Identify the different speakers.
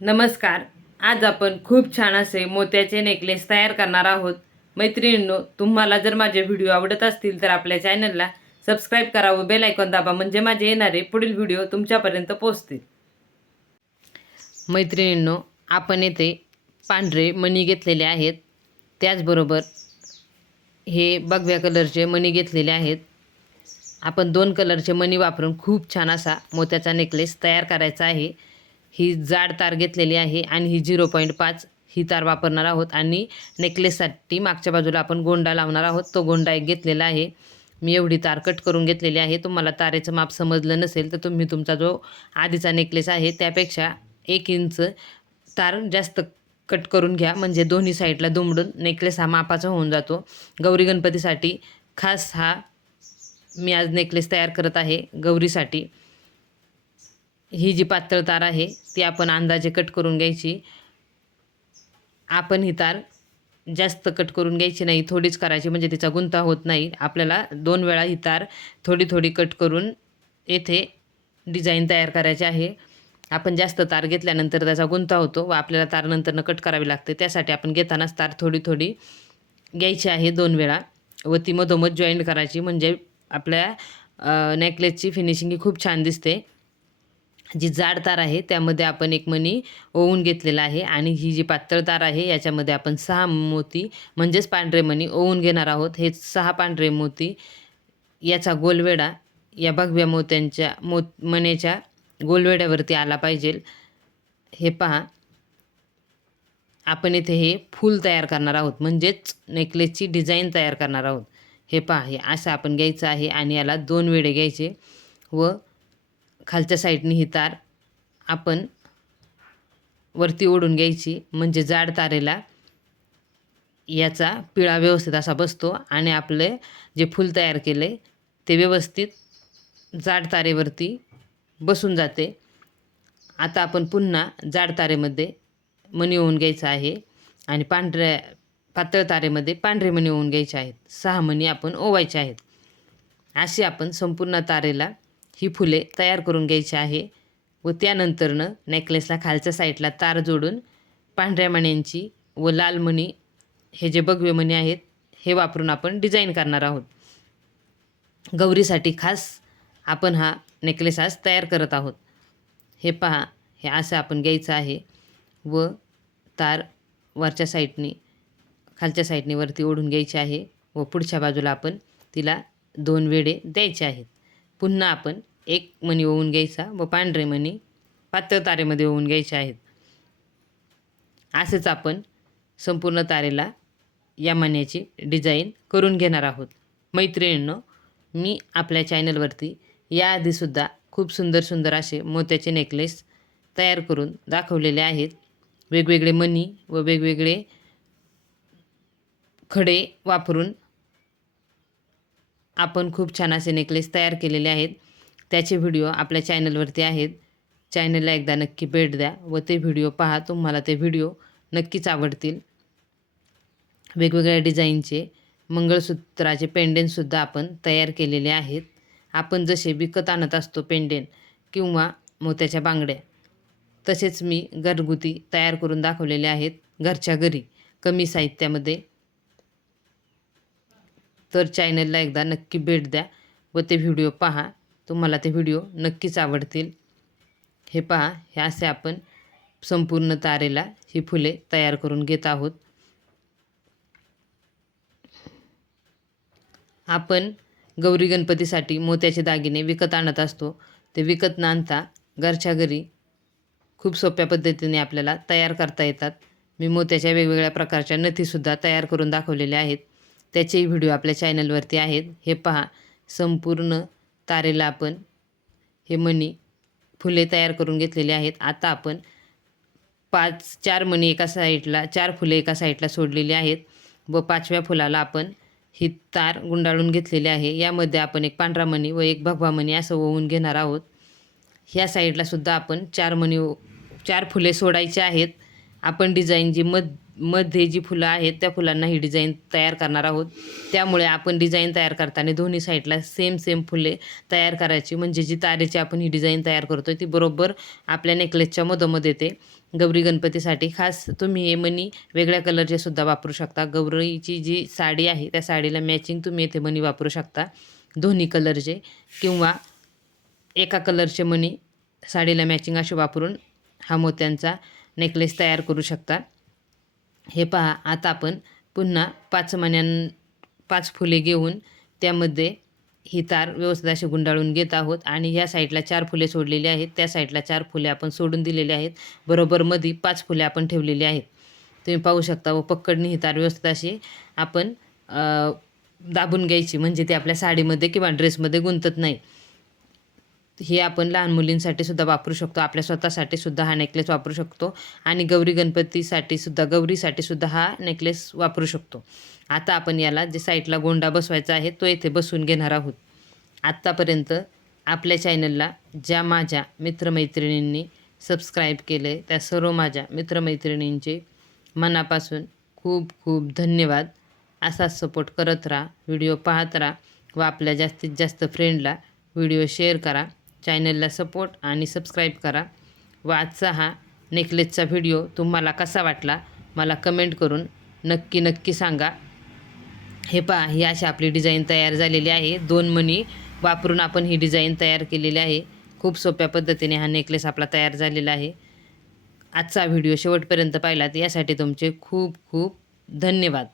Speaker 1: नमस्कार. आज आपण खूप छान असे मोत्याचे नेकलेस तयार करणार आहोत. मैत्रिणींनो तुम्हाला जर माझे व्हिडिओ आवडत असतील तर आपल्या चॅनलला सबस्क्राईब करा व बेल आयकॉन दाबा म्हणजे माझे येणारे पुढील व्हिडिओ तुमच्यापर्यंत पोहोचतील. मैत्रिणींनो आपण येथे पांढरे मणी घेतलेले आहेत. त्याचबरोबर हे बगव्या कलरचे मणी घेतलेले आहेत. आपण दोन कलरचे मणी वापरून खूप छान असा मोत्याचा नेकलेस तयार करायचा आहे. ही जाड तार घेतलेली आहे आणि ही झिरो पॉईंट पाच ही तार वापरणार आहोत. आणि नेकलेससाठी मागच्या बाजूला आपण गोंडा लावणार आहोत. तो गोंडा एक घेतलेला आहे. मी एवढी तार कट करून घेतलेली आहे. तुम्हाला तारेचं माप समजलं नसेल तर तुम्ही तुमचा जो आधीचा नेकलेस आहे त्यापेक्षा एक इंच तार जास्त कट करून घ्या. म्हणजे दोन्ही साईडला दुमडून नेकलेस हा मापाचा होऊन जातो. गौरी गणपतीसाठी खास हा मी आज नेकलेस तयार करत आहे गौरीसाठी. ही जी पातळ तार आहे ती आपण अंदाजे कट करून घ्यायची. आपण ही तार जास्त कट करून घ्यायची नाही थोडीच करायची म्हणजे तिचा गुंता होत नाही. आपल्याला दोन वेळा ही तार थोडी थोडी कट करून येथे डिझाईन तयार करायची आहे. आपण जास्त तार घेतल्यानंतर त्याचा गुंता होतो व आपल्याला तार नंतरनं कट करावी लागते. त्यासाठी आपण घेतानाच तार थोडी थोडी घ्यायची आहे दोन वेळा व ती मधोमध जॉईंट करायची. म्हणजे आपल्या नेकलेसची फिनिशिंग ही खूप छान दिसते. जी जाड तार आहे त्यामध्ये आपण एक मणी ओवून घेतलेला आहे आणि ही जी पातळ तार आहे याच्यामध्ये आपण सहा मोती म्हणजेच पांढरे मणी ओवून घेणार आहोत. हे सहा पांढरे मोती याचा गोलवेडा या भगव्या मोत्यांच्या मो मण्याच्या गोलवेड्यावरती आला पाहिजे. हे पहा. आपण इथे हे फूल तयार करणार आहोत म्हणजेच नेकलेसची डिझाईन तयार करणार आहोत. हे पहा हे असं आपण घ्यायचं आहे आणि याला दोन वेळे घ्यायचे व खालच्या साईडने ही तार आपण वरती ओढून घ्यायची. म्हणजे जाड तारेला याचा पिळा व्यवस्थित असा बसतो आणि आपले जे फूल तयार केले ते व्यवस्थित जाड तारेवरती बसून जाते. आता आपण पुन्हा जाड तारेमध्ये मणी होऊन घ्यायचं आहे आणि पांढऱ्या पातळ तारेमध्ये पांढरे मणी होऊन घ्यायचे आहेत. सहा मणी आपण ओवायचे आहेत. अशी आपण संपूर्ण तारेला ही फुले तयार करून घ्यायची आहे व त्यानंतरनं नेकलेसला खालच्या साईडला तार जोडून पांढऱ्या मण्यांची व लाल मणी हे जे बगवे मणी आहेत हे वापरून आपण डिझाईन करणार आहोत. गौरीसाठी खास आपण हा नेकलेस आज तयार करत आहोत. हे पहा हे असं आपण घ्यायचं आहे व तार वरच्या साईडने खालच्या साईडने वरती ओढून घ्यायची आहे व पुढच्या बाजूला आपण तिला दोन वेडे द्यायचे आहेत. पुन्हा आपण एक मणी ओवून घ्यायचा व पांढरे मणी पातळ तारेमध्ये ओवून घ्यायचे आहेत. असेच आपण संपूर्ण तारेला या मण्याची डिझाईन करून घेणार आहोत. मैत्रिणींनो मी आपल्या चॅनलवरती याआधीसुद्धा खूप सुंदर सुंदर असे मोत्याचे नेकलेस तयार करून दाखवलेले आहेत. वेगवेगळे मणी व वेगवेगळे खडे वापरून आपण खूप छान असे नेकलेस तयार केलेले आहेत. त्याचे व्हिडिओ आपल्या चॅनलवरती आहेत. चॅनलला एकदा नक्की भेट द्या व ते व्हिडिओ पहा. तुम्हाला ते व्हिडिओ नक्कीच आवडतील. वेगवेगळ्या डिझाईनचे मंगळसूत्राचे पेंडेंटसुद्धा आपण तयार केलेले आहेत. आपण जसे विकत आणत असतो पेंडेंट किंवा मोत्याच्या बांगड्या तसेच मी घरगुती तयार करून दाखवलेले आहेत घरच्या घरी कमी साहित्यामध्ये. तर चॅनलला एकदा नक्की भेट द्या व ते व्हिडिओ पहा. तुम्हाला ते व्हिडिओ नक्कीच आवडतील. हे पहा हे असे आपण संपूर्ण तारेला ही फुले तयार करून घेत आहोत. आपण गौरी गणपतीसाठी मोत्याचे दागिने विकत आणत असतो. ते विकत न आणता घरच्या घरी खूप सोप्या पद्धतीने आपल्याला तयार करता येतात. मी मोत्याच्या वेगवेगळ्या प्रकारच्या नथीसुद्धा तयार करून दाखवलेल्या आहेत. त्याचेही व्हिडिओ आपल्या चॅनलवरती आहेत. हे पहा. संपूर्ण तारेला आपण हे मणी फुले तयार करून घेतलेले आहेत. आता आपण पाच चार मणी एका साईडला चार फुले एका साईडला सोडलेली आहेत व पाचव्या फुलाला आपण ही तार गुंडाळून घेतलेली आहे. यामध्ये आपण एक पांढरा मणी व एक भगवा मणी असं ओवून घेणार आहोत. ह्या साईडलासुद्धा आपण चार मणी चार फुले सोडायचे आहेत. आपण डिझाईन जी मध मध्ये जी फुलं आहेत त्या फुलांना ही डिझाईन तयार करणार आहोत. त्यामुळे आपण डिझाईन तयार करताना दोन्ही साईडला सेम सेम फुले तयार करायची. म्हणजे जी तारेची आपण ही डिझाईन तयार करतो ती बरोबर आपल्या नेकलेसच्या मधोमध येते. गौरी गणपतीसाठी खास तुम्ही हे मनी वेगळ्या कलरचे सुद्धा वापरू शकता. गौरीची जी साडी आहे त्या साडीला मॅचिंग तुम्ही येथे मनी वापरू शकता. दोन्ही कलरचे किंवा एका कलरचे मनी साडीला मॅचिंग असे वापरून हा मोत्यांचा नेकलेस तयार करू शकता. हे पहा आता आपण पुन्हा पाच मण्यां पाच फुले घेऊन त्यामध्ये ही तार व्यवस्थित अशी गुंडाळून घेत आहोत आणि ह्या साईडला चार फुले सोडलेली आहेत. त्या साईडला चार फुले आपण सोडून दिलेले आहेत. बरोबर मध्ये पाच फुले आपण ठेवलेली आहेत. तुम्ही पाहू शकता व पक्कडनी ही तार व्यवस्थित अशी आपण दाबून घ्यायची. म्हणजे ते आपल्या साडीमध्ये किंवा ड्रेसमध्ये गुंतत नाही. हे आपण लहान मुलींसाठी सुद्धा वापरू शकतो. आपल्या स्वतःसाठी सुद्धा हा नेकलेस वापरू शकतो. आणि गौरी गणपतीसाठी सुद्धा गौरीसाठी सुद्धा हा नेकलेस वापरू शकतो. आता आपण याला जे साईडला गोंडा बसवायचा आहे तो येथे बसवून घेणार आहोत. आत्तापर्यंत आपल्या चॅनलला ज्या माझ्या मित्रमैत्रिणींनी सबस्क्राईब केले त्या सर्व माझ्या मित्रमैत्रिणींचे मनापासून खूप खूप धन्यवाद. असाच सपोर्ट करत राहा व्हिडिओ पाहत राहा व आपल्या जास्तीत जास्त फ्रेंडला व्हिडिओ शेअर करा. चॅनलला सपोर्ट आणि सबस्क्राईब करा. व आजचा हा नेकलेसचा व्हिडिओ तुम्हाला कसा वाटला मला कमेंट करून नक्की नक्की सांगा. हे पहा ही अशी आपली डिझाईन तयार झालेली आहे. दोन मणी वापरून आपण ही डिझाईन तयार केलेली आहे. खूप सोप्या पद्धतीने हा नेकलेस आपला तयार झालेला आहे. आजचा व्हिडिओ शेवटपर्यंत पाहिलात यासाठी तुमचे खूप खूप धन्यवाद.